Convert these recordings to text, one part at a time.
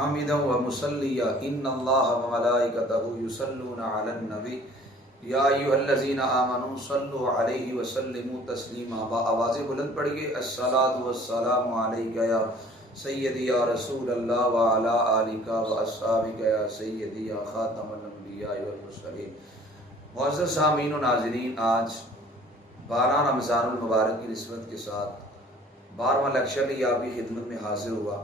حامدا ومصليا ان الله وملائكته يصلون على النبي یا ایھا الذین آمنوا صلوا علیہ وسلموا تسلیما. آوازیں بلند پڑھیے. الصلاۃ والسلام علیک یا سیدی یا رسول اللہ وعلی آلک واصحابک یا سیدی یا خاتم الانبیاء والمرسلین. معزز سامعین و ناظرین، آج 12 رمضان المبارک کی نسبت کے ساتھ 12واں لیکچر لے آپ کی خدمت میں حاضر ہوا.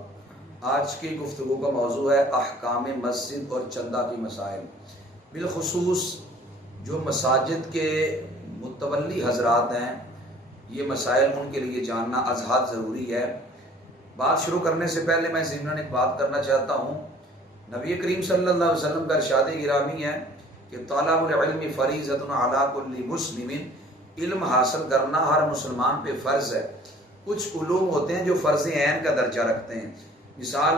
آج کی گفتگو کا موضوع ہے احکام مسجد اور چندہ کی مسائل. بالخصوص جو مساجد کے متولی حضرات ہیں، یہ مسائل ان کے لیے جاننا از حد ضروری ہے. بات شروع کرنے سے پہلے میں ضمناً ایک بات کرنا چاہتا ہوں. نبی کریم صلی اللہ علیہ وسلم کا ارشاد گرامی ہے کہ طلب العلم فریضۃ علی کل مسلم. علم حاصل کرنا ہر مسلمان پہ فرض ہے. کچھ علوم ہوتے ہیں جو فرض عین کا درجہ رکھتے ہیں. مثال،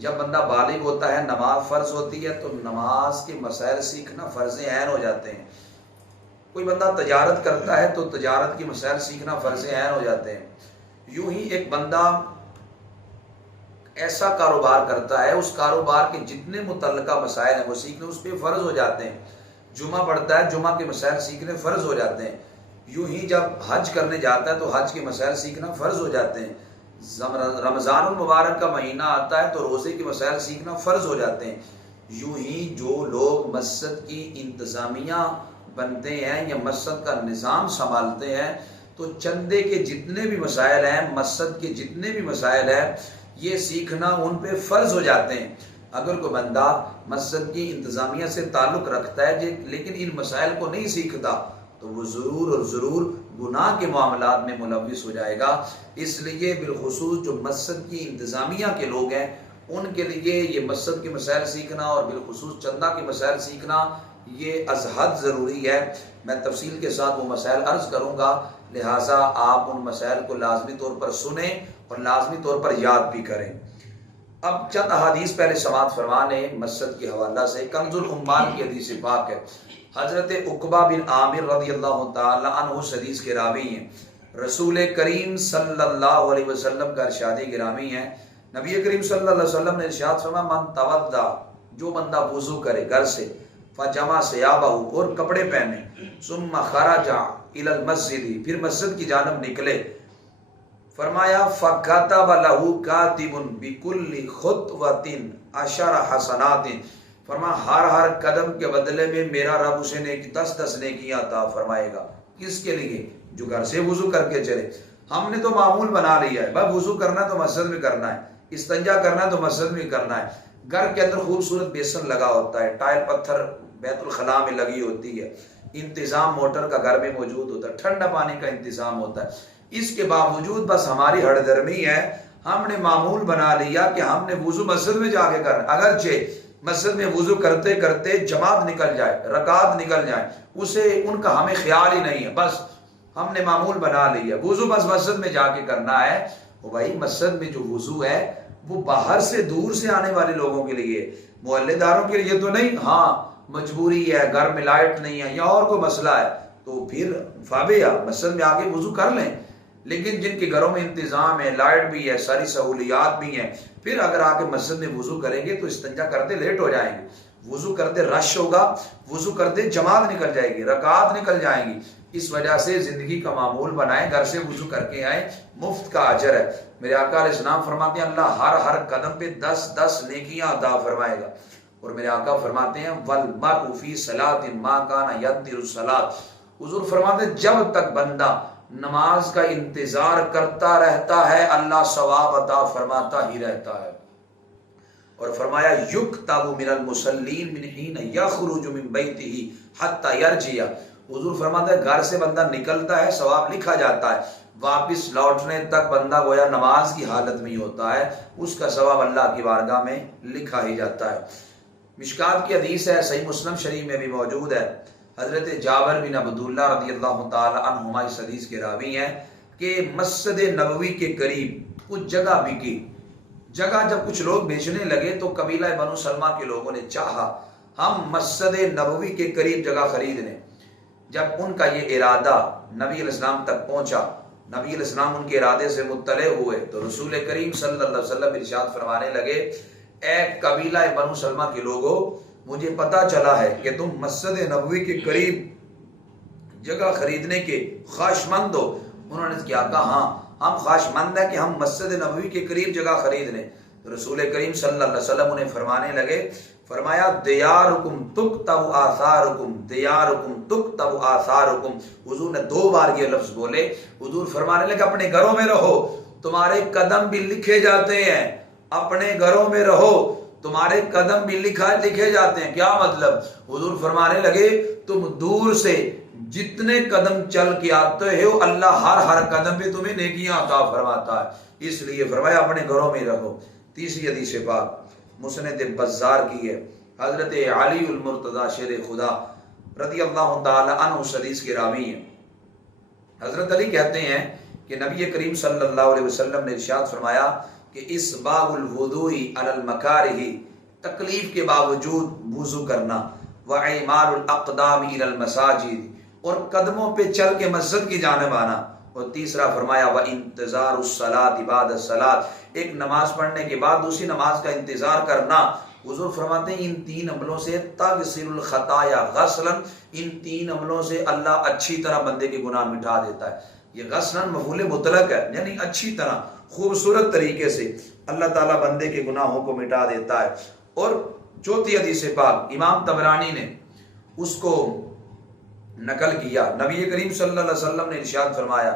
جب بندہ بالغ ہوتا ہے نماز فرض ہوتی ہے تو نماز کے مسائل سیکھنا فرض عین ہو جاتے ہیں. کوئی بندہ تجارت کرتا ہے تو تجارت کے مسائل سیکھنا فرض عین ہو جاتے ہیں. یوں ہی ایک بندہ ایسا کاروبار کرتا ہے، اس کاروبار کے جتنے متعلقہ مسائل ہیں وہ سیکھنے اس پہ فرض ہو جاتے ہیں. جمعہ پڑھتا ہے، جمعہ کے مسائل سیکھنے فرض ہو جاتے ہیں. یوں ہی جب حج کرنے جاتا ہے تو حج کے مسائل سیکھنا فرض ہو جاتے ہیں. رمضان المبارک کا مہینہ آتا ہے تو روزے کے مسائل سیکھنا فرض ہو جاتے ہیں. یوں ہی جو لوگ مسجد کی انتظامیہ بنتے ہیں یا مسجد کا نظام سنبھالتے ہیں تو چندے کے جتنے بھی مسائل ہیں، مسجد کے جتنے بھی مسائل ہیں، یہ سیکھنا ان پہ فرض ہو جاتے ہیں. اگر کوئی بندہ مسجد کی انتظامیہ سے تعلق رکھتا ہے لیکن ان مسائل کو نہیں سیکھتا تو وہ ضرور اور ضرور گناہ کے معاملات میں ملوث ہو جائے گا. اس لیے بالخصوص جو مسجد کی انتظامیہ کے لوگ ہیں ان کے لیے یہ مسجد کے مسائل سیکھنا اور بالخصوص چندہ کے مسائل سیکھنا یہ از حد ضروری ہے. میں تفصیل کے ساتھ وہ مسائل عرض کروں گا، لہٰذا آپ ان مسائل کو لازمی طور پر سنیں اور لازمی طور پر یاد بھی کریں. اب چند احادیث پہلے سماعت فرمانے مسجد کے حوالہ سے. کنز العمال کی حدیث پاک ہے. حضرت عقبہ بن عامر رضی اللہ تعالی عنہ حدیث کے راوی ہیں. رسول کریم صلی اللہ علیہ وسلم کا ارشاد گرامی ہے. نبی کریم صلی اللہ علیہ وسلم نے ارشاد فرمایا، من توضا، جو بندہ وضو کرے گھر سے، فجمع ثیابہ، اور کپڑے پہنے، ثم خرج الی المسجد، پھر مسجد کی جانب نکلے، فرمایا فکتب لہ کاتب بکل خطوۃ 10 حسنات، فرمایا ہر قدم کے بدلے میں میرا رب اسے 10 نیکیاں عطا فرمائے گا. کس کے لیے؟ جو گھر سے وضو کر کے چلے. ہم نے تو معمول بنا لیا ہے، بھائی وضو کرنا ہے تو مسجد میں کرنا ہے، استنجا کرنا ہے تو مسجد میں کرنا ہے. گھر کے اندر خوبصورت بیسن لگا ہوتا ہے، ٹائل پتھر بیت الخلاء میں لگی ہوتی ہے، انتظام موٹر کا گھر میں موجود ہوتا ہے، ٹھنڈا پانی کا انتظام ہوتا ہے. اس کے باوجود بس ہماری ہڑ درمی ہے، ہم نے معمول بنا لیا کہ ہم نے وضو مسجد میں جا کے کرنا. اگرچہ مسجد میں وضو کرتے کرتے جماعت نکل جائے، رکعت نکل جائے، اسے ان کا ہمیں خیال ہی نہیں ہے، بس ہم نے معمول بنا لیا وضو بس مسجد میں جا کے کرنا ہے. وہ بھائی مسجد میں جو وضو ہے وہ باہر سے دور سے آنے والے لوگوں کے لیے، محلے داروں کے لیے تو نہیں. ہاں مجبوری ہے، گھر میں لائٹ نہیں ہے یا اور کوئی مسئلہ ہے تو پھر فابیا مسجد میں آ کے وضو کر لیں. لیکن جن کے گھروں میں انتظام ہے، لائٹ بھی ہے، ساری سہولیات بھی ہیں، پھر اگر آ کے مسجد میں وضو کریں گے تو استنجا کرتے لیٹ ہو جائیں گے، وضو کرتے رش ہوگا، وضو کرتے جماعت نکل جائے گی، رکعات نکل جائیں گی. اس وجہ سے زندگی کا معمول بنائیں، گھر سے وضو کر کے آئیں، مفت کا اجر ہے. میرے آقا علیہ السلام فرماتے ہیں اللہ ہر قدم پہ 10 نیکیاں عطا فرمائے گا. اور میرے آقا فرماتے ہیں والمرء فی صلاۃ ما کان ینتظر الصلاۃ، حضور فرماتے ہیں جب تک بندہ نماز کا انتظار کرتا رہتا ہے اللہ ثواب عطا فرماتا ہی رہتا ہے. اور فرمایا یکتب من المصلین من حین یخرج من بیتہ حتی یرجع، حضور فرماتا ہے گھر سے بندہ نکلتا ہے ثواب لکھا جاتا ہے، واپس لوٹنے تک بندہ گویا نماز کی حالت میں ہی ہوتا ہے، اس کا ثواب اللہ کی بارگاہ میں لکھا ہی جاتا ہے. مشکات کی حدیث ہے، صحیح مسلم شریف میں بھی موجود ہے. حضرت جابر بن عبداللہ رضی اللہ تعالی عنہما اس حدیث کے راوی ہیں کہ مسجد نبوی کے قریب کچھ جگہ بکی. جگہ جب کچھ لوگ بیچنے لگے تو قبیلہ بنو سلمہ کے لوگوں نے چاہا ہم مسجد نبوی کے قریب جگہ خرید لیں. جب ان کا یہ ارادہ نبی علیہ السلام تک پہنچا، نبی علیہ السلام ان کے ارادے سے مطلع ہوئے تو رسول کریم صلی اللہ علیہ وسلم ارشاد فرمانے لگے اے قبیلہ بنو سلمہ کے لوگوں، مجھے پتا چلا ہے کہ تم مسجد نبوی کے قریب جگہ خریدنے کے خواہش مند ہو۔ انہوں نے کیا کہا ہاں ہم خواہش مند ہیں کہ ہم مسجد نبوی کے قریب جگہ خرید لیں۔ تو رسول کریم صلی اللہ علیہ وسلم انہیں فرمانے لگے، فرمایا دیارکم تکتب آثارکم، دیارکم تکتب آثارکم۔ حضور نے 2 بار یہ لفظ بولے۔ حضور فرمانے لگے اپنے گھروں میں رہو، تمہارے قدم بھی لکھے جاتے ہیں، اپنے گھروں میں رہو، تمہارے قدم بھی لکھے جاتے ہیں۔ کیا مطلب؟ حضور فرمانے لگے تم دور سے جتنے قدم چل کے آتے ہو، اللہ ہر قدم پہ تمہیں نیکیاں عطا فرماتا ہے، اس لیے فرمایا اپنے گھروں میں رہو۔ تیسری حدیث پاک مسند بزار کی ہے، حضرت علی المرتضی شیر خدا رضی اللہ تعالی عنہ اس حدیث کے راوی ہیں۔ حضرت علی کہتے ہیں کہ نبی کریم صلی اللہ علیہ وسلم نے ارشاد فرمایا کہ اسباغ الوضوء علی المکارہ، تکلیف کے باوجود وضو کرنا، وَإِعْمَالُ الْأَقْدَامِ إِلَى الْمَسَاجِدِ، اور قدموں پہ چل کے مسجد کی جانب آنا۔ اور تیسرا فرمایا وَإِنْتِظَارُ الصَّلَاةِ بَعْدَ الصَّلَاةِ، ایک نماز پڑھنے کے بعد دوسری نماز کا انتظار کرنا۔ حضور فرماتے ہیں ان 3 عملوں سے تغسل الخطایا غسلا، ان 3 عملوں سے اللہ اچھی طرح بندے کے گناہ مٹا دیتا ہے۔ یہ غسلا مفعول مطلق ہے، یعنی اچھی طرح خوبصورت طریقے سے اللہ تعالیٰ بندے کے گناہوں کو مٹا دیتا ہے۔ اور چوتھی حدیث پاک امام طبرانی نے اس کو نقل کیا، نبی کریم صلی اللہ علیہ وسلم نے ارشاد فرمایا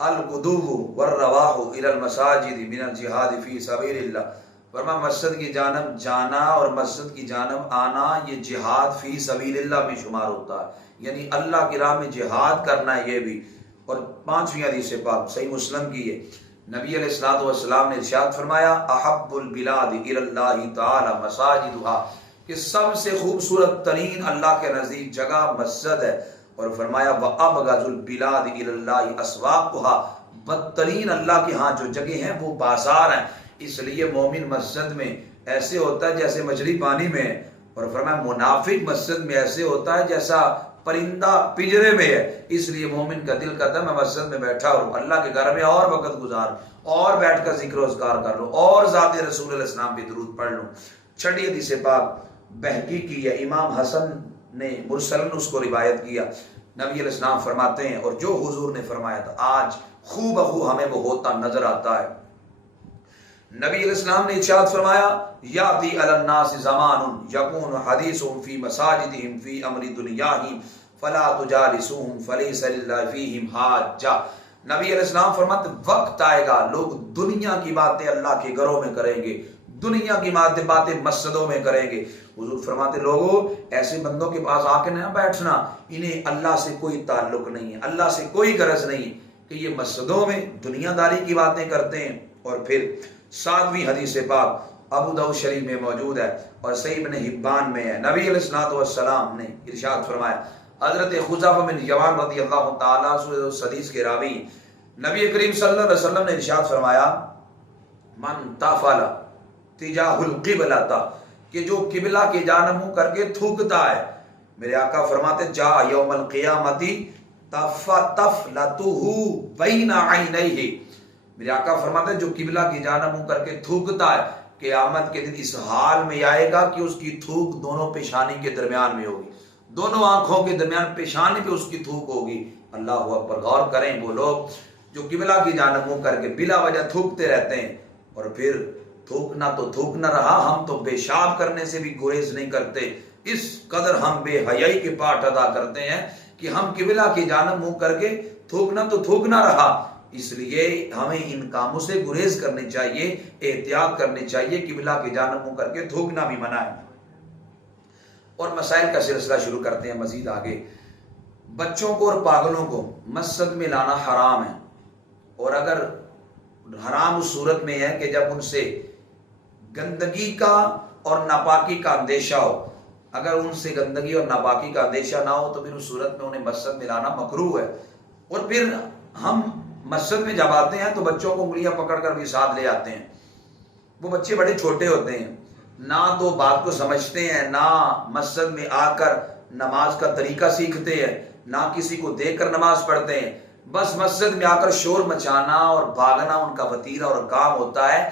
الغدو والرواح الى المساجد من الجہاد فی سبیل اللہ، فرمایا مسجد کی جانب جانا اور مسجد کی جانب آنا یہ جہاد فی سبیل اللہ میں شمار ہوتا ہے، یعنی اللہ کی راہ میں جہاد کرنا ہے یہ بھی۔ اور 5ویں حدیث پاک صحیح مسلم کی ہے، نبی علیہ الصلوۃ والسلام نے ارشاد فرمایا احب البلاد الی اللہ تعالی مساجدها، کہ سب سے خوبصورت ترین اللہ کے نزدیک جگہ مسجد ہے۔ اور فرمایا وَأَبْغَضُ الْبِلَادِ إِلَى اللَّهِ أَسْوَاقُهَا، بدترین اللہ کے ہاں جو جگہ ہیں وہ بازار ہیں۔ اس لیے مومن مسجد میں ایسے ہوتا ہے جیسے مچھلی پانی میں ہے، اور فرمایا منافق مسجد میں ایسے ہوتا ہے جیسا پرندہ پنجرے میں ہے۔ اس لیے مومن کا دل کرتا ہے میں مسجد میں بیٹھا ہوں، اللہ کے گھر میں اور وقت گزار، اور بیٹھ کر ذکر و اذکار کر لوں، اور ذات رسول علیہ السلام پہ درود پڑھ لوں۔ 6 حدیث پاک بہقی کی ہے، امام حسن نے مرسلن اس کو روایت کیا۔ نبی علیہ السلام فرماتے ہیں اور جو حضور نے فرمایا تھا آج خو بخو ہمیں وہ ہوتا نظر آتا ہے۔ نبی علیہ السلام نے ارشاد فرمایا یاتی علی الناس زمان یکون حدیثهم فی مساجدهم فی امر دنیاہم فلا تجالسوهم فلیس للہ فیہم حاجہ۔ نبی علیہ السلام فرماتے وقت آئے گا لوگ دنیا کی باتیں اللہ کے گھروں میں کریں گے، دنیا کی باتیں مسجدوں میں کریں گے۔ حضور فرماتے لوگوں ایسے بندوں کے پاس آ کے نہ بیٹھنا، انہیں اللہ سے کوئی تعلق نہیں ہے، اللہ سے کوئی غرض نہیں کہ یہ مسجدوں میں دنیا داری کی باتیں کرتے ہیں۔ اور پھر 7ویں حدیث پاک ابو داؤد شریف میں موجود ہے اور صحیح ابن حبان میں ہے، نبی علیہ الصلوۃ والسلام نے ارشاد فرمایا، حضرت خذیفہ بن یمان رضی اللہ تعالیٰ عنہ اس حدیث کے راوی، نبی کریم صلی اللہ علیہ وسلم نے ارشاد فرمایا من تفعل تجاہ القبلہ، کہ جو قبلہ کی جانب منہ کر کے تھوکتا ہے، میرے آقا فرماتے جا یوم القیامت تفلتہ بین عینیہ، میرے آقا فرماتے جو قبلہ کی جانب منہ کر کے تھوکتا ہے قیامت کے دن اس حال میں آئے گا کہ اس کی تھوک دونوں پیشانی کے درمیان میں ہوگی، دونوں آنکھوں کے درمیان پیشانی پہ اس کی تھوک ہوگی۔ اللہ اکبر، غور کریں وہ لوگ جو قبلہ کی جانب منہ کر کے بلا وجہ تھوکتے رہتے ہیں، اور پھر تھوکنا تو تھوکنا رہا، ہم تو پیشاب کرنے سے بھی گریز نہیں کرتے، اس قدر ہم بے حیائی کے پاٹ ادا کرتے ہیں کہ ہم قبلہ کی جانب منہ کر کے تھوکنا تو تھوکنا رہا۔ اس لیے ہمیں ان کاموں سے گریز کرنی چاہیے، احتیاط کرنی چاہیے، قبلہ کی جانب منہ کر کے تھوکنا بھی منع ہے۔ اور مسائل کا سلسلہ شروع کرتے ہیں مزید آگے۔ بچوں کو اور پاگلوں کو مسجد میں لانا حرام ہے، اور اگر حرام اس صورت میں ہے کہ جب ان سے گندگی کا اور ناپاکی کا اندیشہ ہو، اگر ان سے گندگی اور ناپاکی کا اندیشہ نہ ہو تو پھر اس صورت میں انہیں مسجد میں لانا مکروہ ہے۔ اور پھر ہم مسجد میں جب آتے ہیں تو بچوں کو انگلیاں پکڑ کر بھی ساتھ لے آتے ہیں، وہ بچے بڑے چھوٹے ہوتے ہیں، نہ تو بات کو سمجھتے ہیں، نہ مسجد میں آ کر نماز کا طریقہ سیکھتے ہیں، نہ کسی کو دیکھ کر نماز پڑھتے ہیں، بس مسجد میں آ کر شور مچانا اور بھاگنا ان کا وتیرہ اور کام ہوتا ہے۔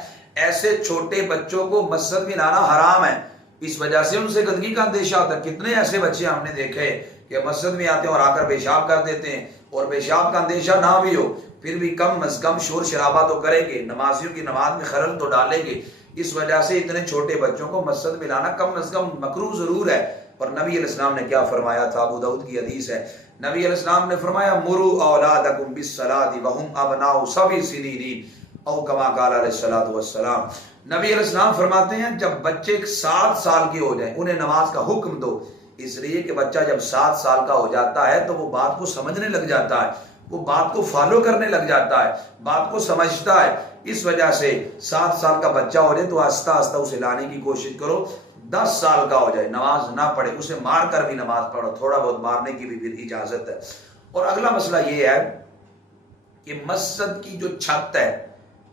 ایسے چھوٹے بچوں کو مسجد میں لانا حرام ہے، اس وجہ سے ان سے گندگی کا اندیشہ ہوتا ہے۔ کتنے ایسے بچے ہم نے دیکھے کہ مسجد میں آتے ہیں اور آ کر پیشاب کر دیتے ہیں، اور پیشاب کا اندیشہ نہ بھی ہو پھر بھی کم از کم شور شرابہ تو کریں گے، نمازیوں کی نماز میں خلل تو ڈالیں گے۔ اس وجہ سے اتنے چھوٹے بچوں کو مسجد میں لانا کم از کم مکروہ ضرور ہے۔ اور نبی علیہ السلام نے کیا فرمایا تھا؟ ابو داؤد کی حدیث ہے، نبی علیہ السلام نے فرمایا مروا اولادکم بالصلاۃ وهم ابناء 7 سنین او کما قال علیہ الصلوۃ والسلام۔ نبی علیہ السلام فرماتے ہیں جب بچے 7 سال کے ہو جائیں انہیں نماز کا حکم دو، اس لیے کہ بچہ جب 7 سال کا ہو جاتا ہے تو وہ بات کو سمجھنے لگ جاتا ہے، وہ بات کو فالو کرنے لگ جاتا ہے، بات کو سمجھتا ہے۔ اس وجہ سے 7 سال کا بچہ ہو جائے تو آہستہ آہستہ اسے لانے کی کوشش کرو۔ 10 سال کا ہو جائے نماز نہ پڑھے، اسے مار کر بھی نماز پڑھو، تھوڑا بہت مارنے کی بھی پھر اجازت ہے۔ اور اگلا مسئلہ یہ ہے کہ مسجد کی جو چھت ہے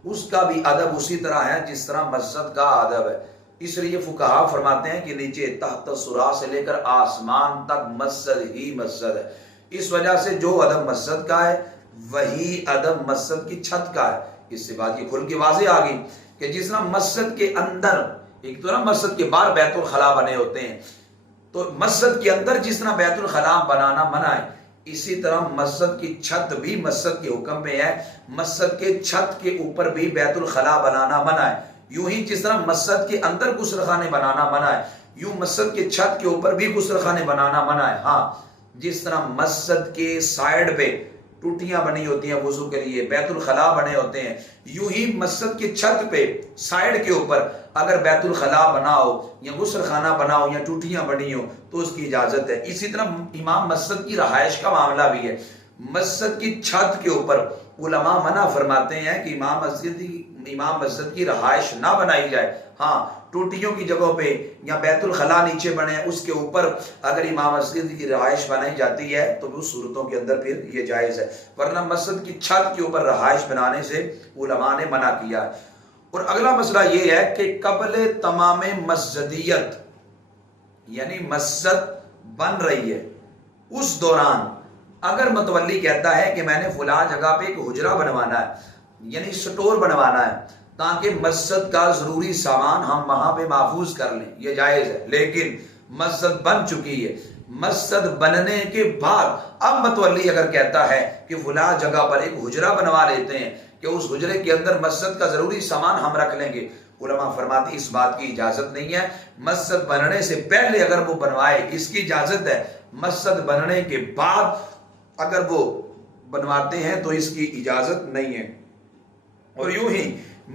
اس کا بھی ادب اسی طرح ہے جس طرح مسجد کا ادب ہے۔ اس لیے فقہا فرماتے ہیں کہ نیچے تحت سرا سے لے کر آسمان تک مسجد ہی مسجد ہے۔ اس وجہ سے جو ادب مسجد کا ہے وہی ادب مسجد کی چھت کا ہے۔ اس سے بات یہ کھل کے واضح آ گئی کہ جس طرح مسجد کے اندر، ایک تو نا مسجد کے باہر بیت الخلاء بنے ہوتے ہیں، تو مسجد کے اندر جس طرح بیت الخلاء بنانا منع ہے، اسی طرح مسجد کی چھت بھی مسجد کے حکم میں ہے، مسجد کے چھت کے اوپر بھی بیت الخلاء بنانا منع ہے۔ یوں ہی جس طرح مسجد کے اندر غسل خانے بنانا منع ہے، یوں مسجد کے چھت کے اوپر بھی غسل خانے بنانا منع ہے۔ ہاں جس طرح مسجد کے سائڈ پہ ٹوٹیاں بنی ہوتی ہیں وضو کے لیے، بیت الخلاء بنے ہوتے ہیں، یوں ہی مسجد کی چھت پہ سائڈ کے اوپر اگر بیت الخلاء بنا ہو یا غسل خانہ بنا ہو یا ٹوٹیاں بنی ہو تو اس کی اجازت ہے۔ اسی طرح امام مسجد کی رہائش کا معاملہ بھی ہے، مسجد کی چھت کے اوپر علماء منع فرماتے ہیں کہ امام مسجد کی رہائش نہ بنائی جائے۔ ہاں ٹوٹیوں کی جگہوں پہ یا بیت الخلاء نیچے بنے اس کے اوپر اگر امام مسجد کی رہائش بنائی جاتی ہے تو اس صورتوں کے اندر پھر یہ جائز ہے، ورنہ مسجد کی چھت کے اوپر رہائش بنانے سے علماء نے منع کیا ہے۔ اور اگلا مسئلہ یہ ہے کہ قبل تمام مسجدیت، یعنی مسجد بن رہی ہے اس دوران اگر متولی کہتا ہے کہ میں نے فلاں جگہ پہ ایک حجرہ بنوانا ہے، یعنی سٹور بنوانا ہے تاکہ مسجد کا ضروری سامان ہم وہاں پہ محفوظ کر لیں، یہ جائز ہے۔ لیکن مسجد بن چکی ہے، مسجد بننے کے بعد اب متولی اگر کہتا ہے کہ فلاں جگہ پر ایک حجرہ بنوا لیتے ہیں کہ اس حجرے کے اندر مسجد کا ضروری سامان ہم رکھ لیں گے، علماء فرماتے اس بات کی اجازت نہیں ہے۔ مسجد بننے سے پہلے اگر وہ بنوائے اس کی اجازت ہے، مسجد بننے کے بعد اگر وہ بنواتے ہیں تو اس کی اجازت نہیں ہے۔ اور یوں ہی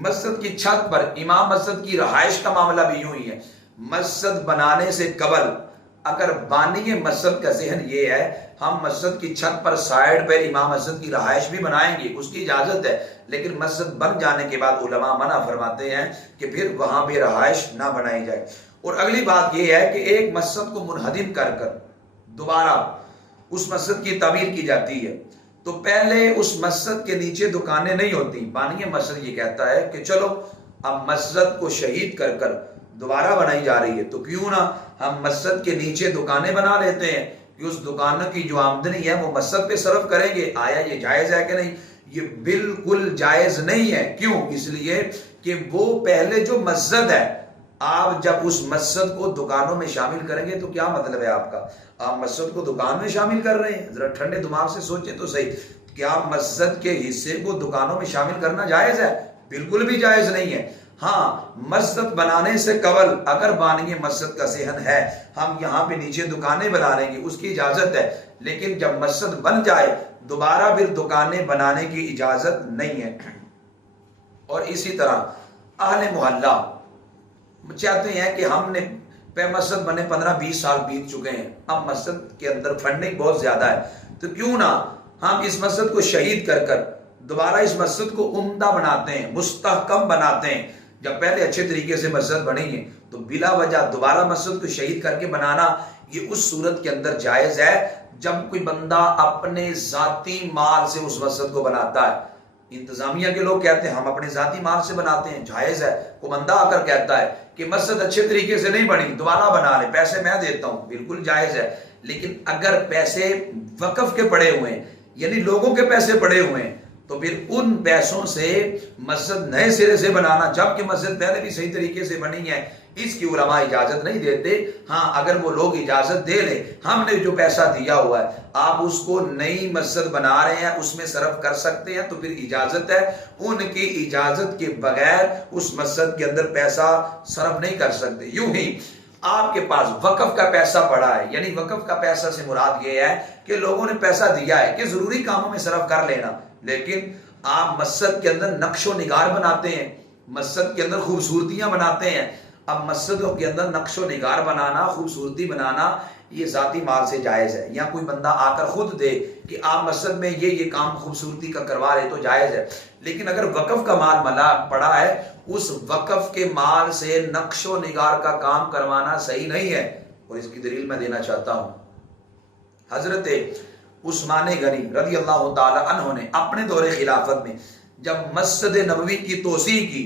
مسجد کی چھت پر امام مسجد کی رہائش کا معاملہ بھی یوں ہی ہے، مسجد بنانے سے قبل اگر بانی مسجد کا ذہن یہ ہے ہم مسجد کی چھت پر سائڈ پہ امام مسجد کی رہائش بھی بنائیں گے، اس کی اجازت ہے، لیکن مسجد بن جانے کے بعد علماء منع فرماتے ہیں کہ پھر وہاں پہ رہائش نہ بنائی جائے۔ اور اگلی بات یہ ہے کہ ایک مسجد کو منہدم کر کر دوبارہ اس مسجد کی تعمیر کی جاتی ہے تو پہلے اس مسجد کے نیچے دکانیں نہیں ہوتی، بانی مسجد یہ کہتا ہے کہ چلو اب مسجد کو شہید کر کر دوبارہ بنائی جا رہی ہے تو کیوں نہ ہم مسجد کے نیچے دکانیں بنا لیتے ہیں کہ اس دکانوں کی جو آمدنی ہے وہ مسجد پہ صرف کریں گے۔ آیا یہ جائز ہے کہ نہیں؟ یہ بالکل جائز نہیں ہے۔ کیوں؟ اس لیے کہ وہ پہلے جو مسجد ہے، آپ جب اس مسجد کو دکانوں میں شامل کریں گے تو کیا مطلب ہے آپ کا؟ آپ مسجد کو دکان میں شامل کر رہے ہیں؟ ذرا ٹھنڈے دماغ سے سوچیں تو صحیح، کیا مسجد کے حصے کو دکانوں میں شامل کرنا جائز ہے؟ بالکل بھی جائز نہیں ہے۔ ہاں مسجد بنانے سے قبل اگر بانی مسجد کا ذہن ہے ہم یہاں پہ نیچے دکانیں بنا لیں گے، اس کی اجازت ہے، لیکن جب مسجد بن جائے دوبارہ پھر دکانیں بنانے کی اجازت نہیں ہے۔ اور اسی طرح اہل محلہ چاہتے ہیں کہ ہم نے مسجد بنے 15-20 سال بیت چکے ہیں، اب مسجد کے اندر فنڈنگ بہت زیادہ ہے تو کیوں نہ ہم اس مسجد کو شہید کر کر دوبارہ اس مسجد کو عمدہ بناتے ہیں، مستحکم بناتے ہیں۔ جب پہلے اچھے طریقے سے مسجد بنی ہے تو بلا وجہ دوبارہ مسجد کو شہید کر کے بنانا یہ اس صورت کے اندر جائز ہے جب کوئی بندہ اپنے ذاتی مال سے اس مسجد کو بناتا ہے۔ انتظامیہ کے لوگ کہتے ہیں ہم اپنے ذاتی مال سے بناتے ہیں، جائز ہے۔ کوئی بندہ آ کر کہتا ہے کہ مسجد اچھے طریقے سے نہیں بنی، دوبارہ بنا لے، پیسے میں دیتا ہوں، بالکل جائز ہے۔ لیکن اگر پیسے وقف کے پڑے ہوئے ہیں، یعنی لوگوں کے پیسے پڑے ہوئے ہیں، تو پھر ان پیسوں سے مسجد نئے سرے سے بنانا، جبکہ مسجد پہلے بھی صحیح طریقے سے بنی ہے، اس کی علماء اجازت نہیں دیتے۔ ہاں اگر وہ لوگ اجازت دے لیں، ہم نے جو پیسہ دیا ہوا ہے آپ اس کو نئی مسجد بنا رہے ہیں اس میں صرف کر سکتے ہیں، تو پھر اجازت ہے، ان کی اجازت کے بغیر اس مسجد کے اندر پیسہ صرف نہیں کر سکتے۔ یوں ہی آپ کے پاس وقف کا پیسہ پڑا ہے، یعنی وقف کا پیسہ سے مراد یہ ہے کہ لوگوں نے پیسہ دیا ہے کہ ضروری کاموں میں صرف کر لینا، لیکن آپ مسجد کے اندر نقش و نگار بناتے ہیں، مسجد کے اندر خوبصورتیاں بناتے ہیں۔ اب مسجدوں کے اندر نقش و نگار بنانا، خوبصورتی بنانا، یہ ذاتی مال سے جائز ہے، یا کوئی بندہ آ کر خود دے کہ آپ مسجد میں یہ کام خوبصورتی کا کروا رہے تو جائز ہے۔ لیکن اگر وقف کا مال ملا پڑا ہے، اس وقف کے مال سے نقش و نگار کا کام کروانا صحیح نہیں ہے، اور اس کی دلیل میں دینا چاہتا ہوں۔ حضرت عثمان غنی رضی اللہ تعالی عنہ نے اپنے دور خلافت میں جب مسجد نبوی کی توسیع کی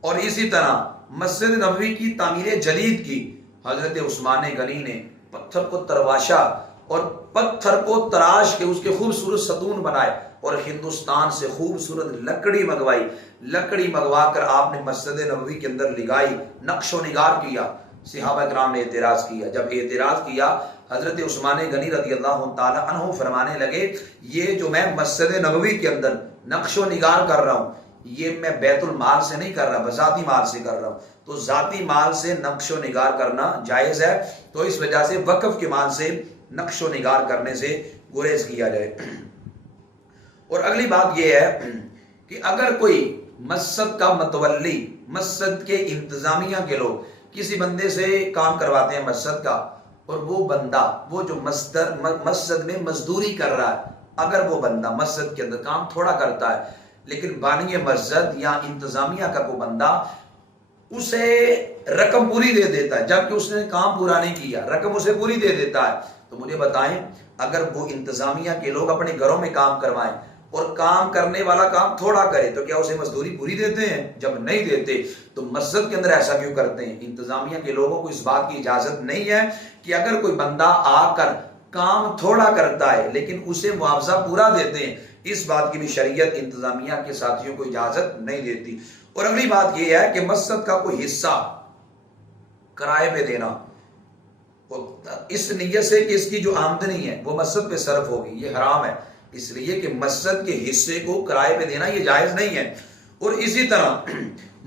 اور اسی طرح مسجد نبوی کی تعمیر جدید کی، حضرت عثمان غنی نے پتھر کو تراشا اور پتھر کو تراش کے اس کے خوبصورت ستون بنائے، اور ہندوستان سے خوبصورت لکڑی منگوائی، لکڑی منگوا کر آپ نے مسجد نبوی کے اندر لگائی، نقش و نگار کیا۔ صحابہ کرام نے اعتراض کیا، جب اعتراض کیا حضرت عثمان غنی رضی اللہ تعالی عنہ فرمانے لگے یہ جو میں مسجد نبوی کے اندر نقش و نگار کر رہا ہوں یہ میں بیت المال سے نہیں کر رہا، ذاتی مال سے کر رہا ہوں، تو ذاتی مال سے نقش و نگار کرنا جائز ہے، تو اس وجہ سے وقف کے مال سے نقش و نگار کرنے سے گریز کیا جائے۔ اور اگلی بات یہ ہے کہ اگر کوئی مسجد کا متولی، مسجد کے انتظامیہ کے لوگ کسی بندے سے کام کرواتے ہیں مسجد کا، اور وہ بندہ وہ جو مسجد میں مزدوری کر رہا ہے، اگر وہ بندہ مسجد کے اندر کام تھوڑا کرتا ہے لیکن بانی مسجد یا انتظامیہ کا کوئی بندہ اسے رقم پوری دے دیتا ہے جبکہ اس نے کام پورا نہیں کیا، رقم اسے پوری دے دیتا ہے، تو مجھے بتائیں اگر وہ انتظامیہ کے لوگ اپنے گھروں میں کام کروائیں اور کام کرنے والا کام تھوڑا کرے تو کیا اسے مزدوری پوری دیتے ہیں؟ جب نہیں دیتے تو مسجد کے اندر ایسا کیوں کرتے ہیں؟ انتظامیہ کے لوگوں کو اس بات کی اجازت نہیں ہے کہ اگر کوئی بندہ آ کر کام تھوڑا کرتا ہے لیکن اسے معاوضہ پورا دیتے ہیں، اس بات کی بھی شریعت انتظامیہ کے ساتھیوں کو اجازت نہیں دیتی۔ اور اگلی بات یہ ہے کہ مسجد کا کوئی حصہ کرائے پہ دینا اس نیت سے کہ اس کی جو آمدنی ہے وہ مسجد پہ صرف ہوگی، یہ حرام ہے، اس لیے کہ مسجد کے حصے کو کرائے پہ دینا یہ جائز نہیں ہے۔ اور اسی طرح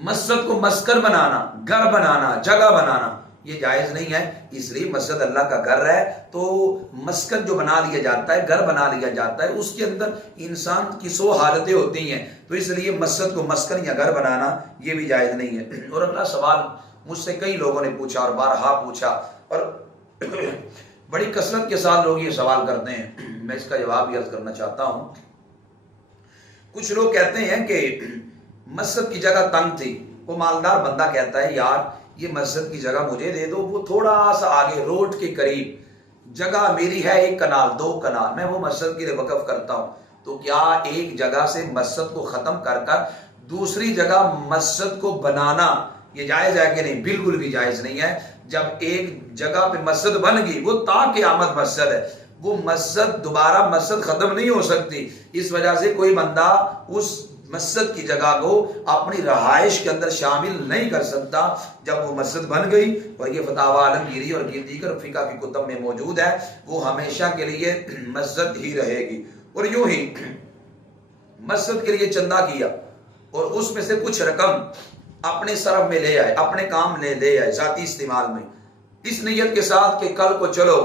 مسجد کو مسکن بنانا، گھر بنانا، جگہ بنانا یہ جائز نہیں ہے، اس لیے مسجد اللہ کا گھر ہے تو مسکن جو بنا لیا جاتا ہے، گھر بنا لیا جاتا ہے، اس کے اندر انسان کی 100 حالتیں ہوتی ہیں، تو اس لیے مسجد کو مسکن یا گھر بنانا یہ بھی جائز نہیں ہے۔ اور اگلا سوال مجھ سے کئی لوگوں نے پوچھا اور بارہا پوچھا اور بڑی کثرت کے ساتھ لوگ یہ سوال کرتے ہیں، میں اس کا جواب یہ عرض کرنا چاہتا ہوں۔ کچھ لوگ کہتے ہیں کہ مسجد کی جگہ تنگ تھی، وہ مالدار بندہ کہتا ہے یار یہ مسجد کی جگہ مجھے دے دو، وہ تھوڑا سا آگے روڈ کے قریب جگہ میری ہے 1 کنال 2 کنال، میں وہ مسجد کے لیے وقف کرتا ہوں، تو کیا ایک جگہ سے مسجد کو ختم کر کر دوسری جگہ مسجد کو بنانا یہ جائز ہے کہ نہیں؟ بالکل بھی جائز نہیں ہے۔ جب ایک جگہ پہ مسجد بن گئی وہ تا قیامت مسجد ہے، وہ مسجد دوبارہ مسجد ختم نہیں ہو سکتی، اس وجہ سے کوئی بندہ اس مسجد کی جگہ کو اپنی رہائش کے اندر شامل نہیں کر سکتا جب وہ مسجد بن گئی، اور یہ فتاوی عالمگیری اور دیگر فقہ کی کتب میں موجود ہے، وہ ہمیشہ کے لیے مسجد ہی رہے گی۔ اور یوں ہی مسجد کے لیے چندہ کیا اور اس میں سے کچھ رقم اپنے صرف میں لے آئے، اپنے کام لے آئے ذاتی استعمال میں، اس نیت کے ساتھ کہ کل کو چلو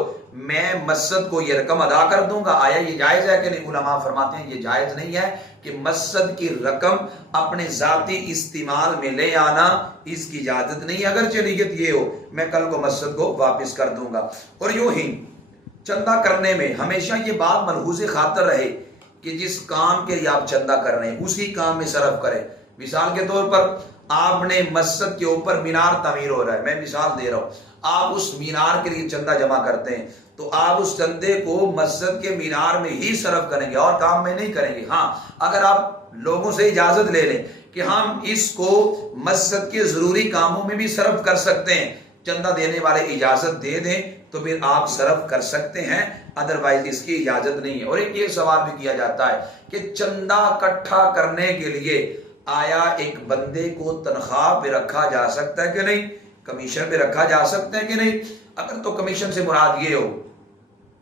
میں مسجد کو یہ رقم ادا کر دوں گا، آیا یہ جائز ہے کہ نہیں؟ علماء فرماتے ہیں یہ جائز نہیں ہے کہ مسجد کی رقم اپنے ذاتی استعمال میں لے آنا، اس کی اجازت نہیں، اگرچہ نیت یہ ہو میں کل کو مسجد کو واپس کر دوں گا۔ اور یوں ہی چندہ کرنے میں ہمیشہ یہ بات ملحوظ خاطر رہے کہ جس کام کے لیے آپ چندہ کر رہے ہیں اسی کام میں صرف کریں۔ مثال کے طور پر آپ نے مسجد کے اوپر مینار تعمیر ہو رہا ہے، میں مثال دے رہا ہوں، آپ اس مینار کے لیے چندہ جمع کرتے ہیں تو آپ اس چندے کو مسجد کے مینار میں ہی صرف کریں گے اور کام میں نہیں کریں گے۔ ہاں اگر آپ لوگوں سے اجازت لے لیں کہ ہم اس کو مسجد کے ضروری کاموں میں بھی صرف کر سکتے ہیں، چندہ دینے والے اجازت دے دیں تو پھر آپ صرف کر سکتے ہیں، ادروائز اس کی اجازت نہیں ہے۔ اور ایک یہ سوال بھی کیا جاتا ہے کہ چندہ اکٹھا کرنے کے لیے آیا ایک بندے کو تنخواہ پہ رکھا جا سکتا ہے کہ نہیں، کمیشن پہ رکھا جا سکتا ہے کہ نہیں؟ اگر تو کمیشن سے مراد یہ ہو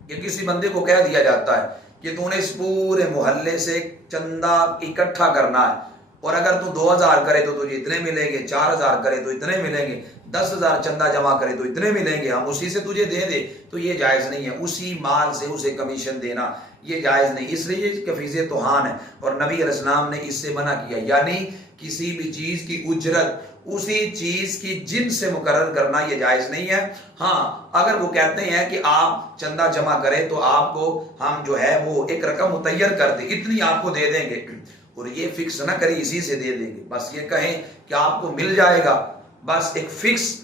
کہ کسی بندے کو کہہ دیا جاتا ہے کہ تو نے اس پورے محلے سے چندہ اکٹھا کرنا ہے، اور اگر تو 2000 کرے تو تجھے اتنے ملیں گے، 4000 کرے تو اتنے ملیں گے، 10,000 چندہ جمع کرے تو اتنے ملیں گے، ہم اسی سے تجھے دے دے، تو یہ جائز نہیں ہے۔ اسی مال سے اسے کمیشن دینا یہ جائز نہیں، اس لیے یہ کفیز توہان ہے، اور نبی علیہ السلام نے اس سے منع کیا۔ یعنی کسی بھی چیز کی اجرت اسی چیز کی جن سے مقرر کرنا یہ جائز نہیں ہے۔ ہاں اگر وہ کہتے ہیں کہ آپ چندہ جمع کریں تو آپ کو ہم جو ہے وہ ایک رقم متعین کر دیں، اتنی آپ کو دے دیں گے، اور یہ فکس نہ کریں اسی سے دے دیں گے، بس یہ کہیں کہ آپ کو مل جائے گا، بس ایک فکس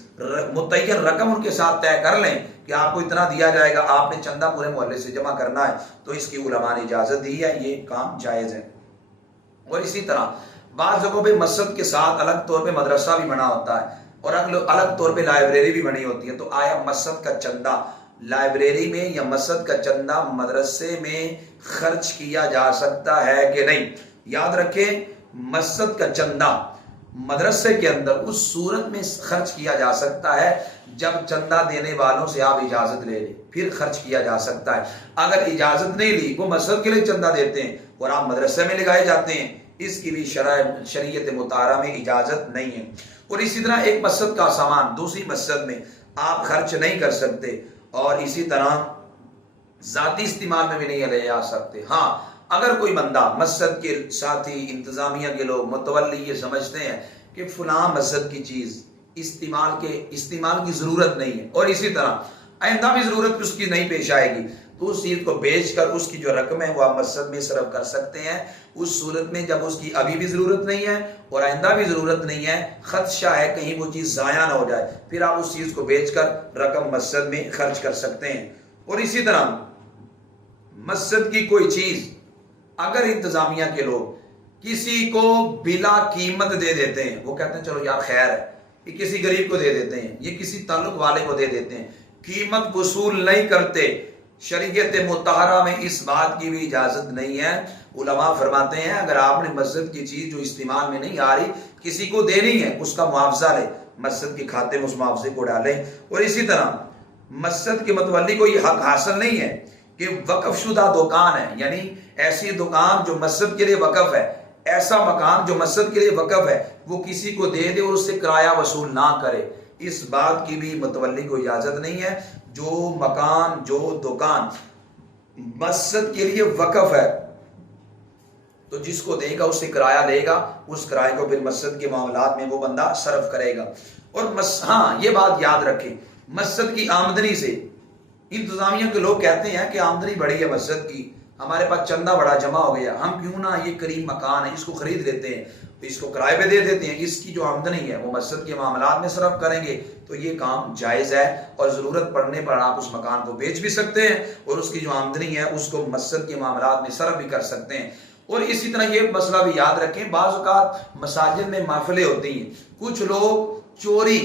متعین رقم ان کے ساتھ طے کر لیں کہ آپ کو اتنا دیا جائے گا، آپ نے چندہ پورے محلے سے جمع کرنا ہے، تو اس کی علماء نے اجازت دی ہے، یہ کام جائز ہے۔ اور اسی طرح بعض جگہوں پہ مسجد کے ساتھ الگ طور پہ مدرسہ بھی بنا ہوتا ہے، اور الگ طور پہ لائبریری بھی بنی ہوتی ہے، تو آیا مسجد کا چندہ لائبریری میں یا مسجد کا چندہ مدرسے میں خرچ کیا جا سکتا ہے کہ نہیں؟ یاد رکھیں مسجد کا چندہ مدرسے کے اندر اس صورت میں خرچ کیا جا سکتا ہے جب چندہ دینے والوں سے آپ اجازت لے لیں، پھر خرچ کیا جا سکتا ہے۔ اگر اجازت نہیں لی، وہ مسجد کے لیے چندہ دیتے ہیں اور آپ مدرسے میں لگائے جاتے ہیں، اس کی بھی شریعت مطہرہ میں اجازت نہیں ہے۔ اور اسی طرح ایک مسجد کا سامان دوسری مسجد میں آپ خرچ نہیں کر سکتے، اور اسی طرح ذاتی استعمال میں بھی نہیں لے جا سکتے۔ ہاں اگر کوئی بندہ مسجد کے ساتھی انتظامیہ کے لوگ متولی یہ سمجھتے ہیں کہ فلاں مسجد کی چیز استعمال کی ضرورت نہیں ہے، اور اسی طرح آئندہ بھی ضرورت اس کی نہیں پیش آئے گی، تو اس چیز کو بیچ کر اس کی جو رقم ہے وہ آپ مسجد میں صرف کر سکتے ہیں۔ اس صورت میں جب اس کی ابھی بھی ضرورت نہیں ہے اور آئندہ بھی ضرورت نہیں ہے، خدشہ ہے کہیں وہ چیز ضائع نہ ہو جائے، پھر آپ اس چیز کو بیچ کر رقم مسجد میں خرچ کر سکتے ہیں۔ اور اسی طرح مسجد کی کوئی چیز اگر انتظامیہ کے لوگ کسی کو بلا قیمت دے دیتے ہیں، وہ کہتے ہیں چلو یار خیر ہے، یہ کسی غریب کو دے دیتے ہیں، یہ کسی تعلق والے کو دے دیتے ہیں، قیمت وصول نہیں کرتے، شریعت مطہرہ میں اس بات کی بھی اجازت نہیں ہے۔ علماء فرماتے ہیں اگر آپ نے مسجد کی چیز جو استعمال میں نہیں آ رہی کسی کو دینی ہے، اس کا معاوضہ لیں، مسجد کے کھاتے میں اس معاوضے کو ڈالیں۔ اور اسی طرح مسجد کے متولی کو یہ حق حاصل نہیں ہے کہ وقف شدہ دکان ہے، یعنی ایسی دکان جو مسجد کے لیے وقف ہے، ایسا مکان جو مسجد کے لیے وقف ہے، وہ کسی کو دے دے اور اس سے کرایہ وصول نہ کرے، اس بات کی بھی متولی کو اجازت نہیں ہے۔ جو مکان جو دکان مسجد کے لیے وقف ہے تو جس کو دے گا اس سے کرایہ لے گا، اس کرایہ کو پھر مسجد کے معاملات میں وہ بندہ صرف کرے گا۔ اور ہاں یہ بات یاد رکھیں، مسجد کی آمدنی سے انتظامیہ کے لوگ کہتے ہیں کہ آمدنی بڑی ہے مسجد کی، ہمارے پاس چندہ بڑا جمع ہو گیا، ہم کیوں نہ یہ کریم مکان ہے اس کو خرید لیتے ہیں، اس کو کرائے پہ دے دیتے ہیں، اس کی جو آمدنی ہے وہ مسجد کے معاملات میں صرف کریں گے، تو یہ کام جائز ہے، اور ضرورت پڑنے پر آپ اس مکان کو بیچ بھی سکتے ہیں اور اس کی جو آمدنی ہے اس کو مسجد کے معاملات میں صرف بھی کر سکتے ہیں۔ اور اسی طرح یہ مسئلہ بھی یاد رکھیں، بعض اوقات مساجد میں محفلیں ہوتی ہیں، کچھ لوگ چوری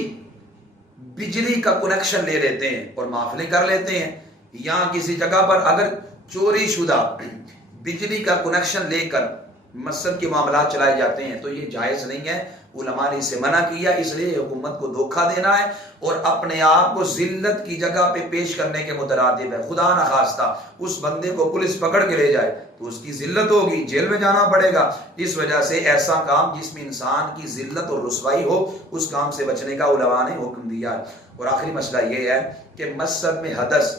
بجلی کا کنیکشن لے لیتے ہیں اور محفلیں کر لیتے ہیں، یا کسی جگہ پر اگر چوری شدہ بجلی کا کنیکشن لے کر مسجد کے معاملات چلائے جاتے ہیں تو یہ جائز نہیں ہے، علماء نے اسے منع کیا، اس لیے حکومت کو دھوکہ دینا ہے اور اپنے آپ کو ذلت کی جگہ پہ پیش کرنے کے مترادف ہے۔ خدا نخواستہ اس بندے کو پولیس پکڑ کے لے جائے تو اس کی ذلت ہوگی، جیل میں جانا پڑے گا، اس وجہ سے ایسا کام جس میں انسان کی ذلت اور رسوائی ہو اس کام سے بچنے کا علماء نے حکم دیا ہے۔ اور آخری مسئلہ یہ ہے کہ مسجد میں حدث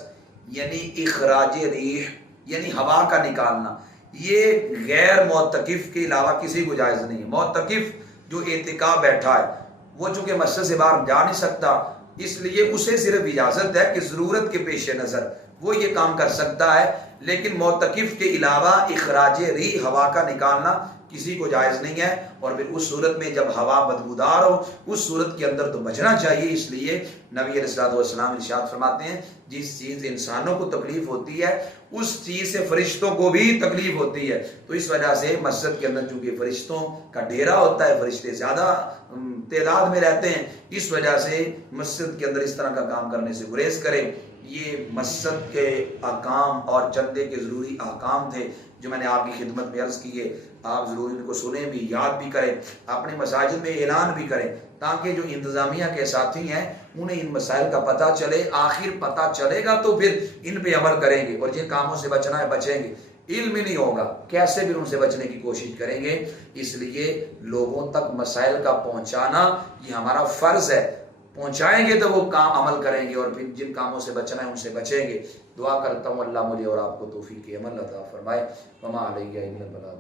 یعنی اخراج ریح یعنی ہوا کا نکالنا، یہ غیر معتکف کے علاوہ کسی کو جائز نہیں ہے۔ معتکف جو اعتکاف بیٹھا ہے وہ چونکہ مسجد سے باہر جا نہیں سکتا، اس لیے اسے صرف اجازت ہے کہ ضرورت کے پیش نظر وہ یہ کام کر سکتا ہے، لیکن معتکف کے علاوہ اخراج ریح ہوا کا نکالنا کسی کو جائز نہیں ہے۔ اور پھر اس صورت میں جب ہوا بدبودار ہو اس صورت کے اندر تو بچنا چاہیے، اس لیے نبی علیہ الصلوۃ والسلام ارشاد فرماتے ہیں جس چیز انسانوں کو تکلیف ہوتی ہے اس چیز سے فرشتوں کو بھی تکلیف ہوتی ہے. تو اس وجہ سے مسجد کے اندر چونکہ فرشتوں کا ڈیرا ہوتا ہے، فرشتے زیادہ تعداد میں رہتے ہیں، اس وجہ سے مسجد کے اندر اس طرح کا کام کرنے سے گریز کریں. یہ مسجد کے احکام اور چندے کے ضروری احکام تھے جو میں نے آپ کی خدمت میں عرض کیے. آپ ضرور ان کو سنیں بھی، یاد بھی کریں، اپنے مساجد میں اعلان بھی کریں، تاکہ جو انتظامیہ کے ساتھی ہیں انہیں ان مسائل کا پتہ چلے. آخر پتہ چلے گا تو پھر ان پہ عمل کریں گے، اور جن کاموں سے بچنا ہے بچیں گے. علم ہی نہیں ہوگا کیسے بھی ان سے بچنے کی کوشش کریں گے. اس لیے لوگوں تک مسائل کا پہنچانا یہ ہمارا فرض ہے. پہنچائیں گے تو وہ کام عمل کریں گے، اور پھر جن کاموں سے بچنا ہے ان سے بچیں گے. دعا کرتا ہوں اللہ مجھے اور آپ کو توفیق عمل عطا فرمائے. وما علیہ الا البلاغ.